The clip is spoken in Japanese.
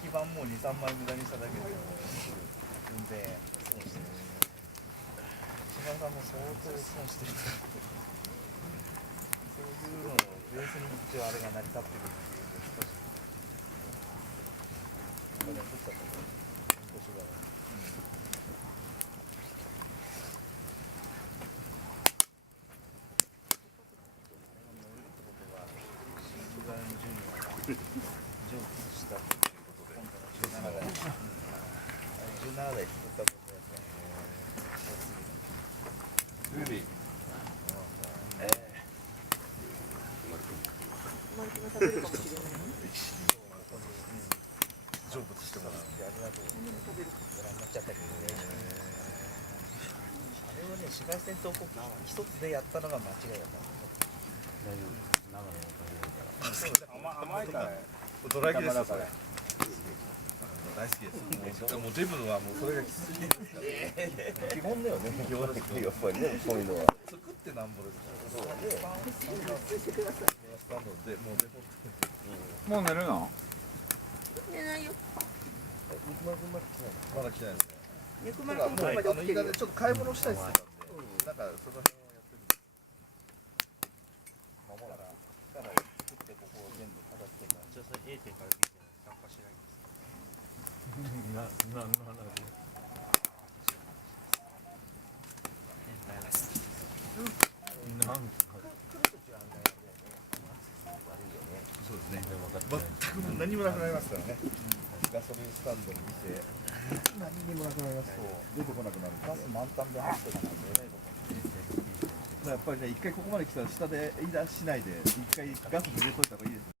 基板も2、3枚無駄にしただけで運転損してるし、島田さんも相当損してる。そういうのをベースに一応あれが成り立ってるっていうので少しお金取っちゃったから年がジョークしたということで、17台、17台作ったことですね。ルビー。マルキが食べるかもしれない。成仏してもらってありがとう。ご覧になっちゃったけどね。あれはね、紫外線と一つでやったのが間違いだった。大丈夫。長野の食べれるから。甘いから。ドラギですよそれ。大好きです。もうデブのはもうそれがきついですから。基本だよね。基本ですやっぱりね、こういうのは。作ってなんぼですから。そうね。してください。スタンドでもうデフォルト。もう寝るの？寝ないよ。肉まんま来てない。まだ来てないですね。肉まんここまで起きてるよ。ちょっと買い物したいって言ってたんで、なんかその辺をやってるんです。から作ってここを全部片付けた。じゃあそれ A 点から B 点参加しないんですか？何の話？そうですね。全くもう何もなくなりますからね。ガソリンスタンドの店、何にもなくなります。出てこなくなる。ガス満タンで走ってたなんてえらいこと。やっぱりね、一回ここまで来たら下で言い出しないで、一回ガス入れといた方がいいです。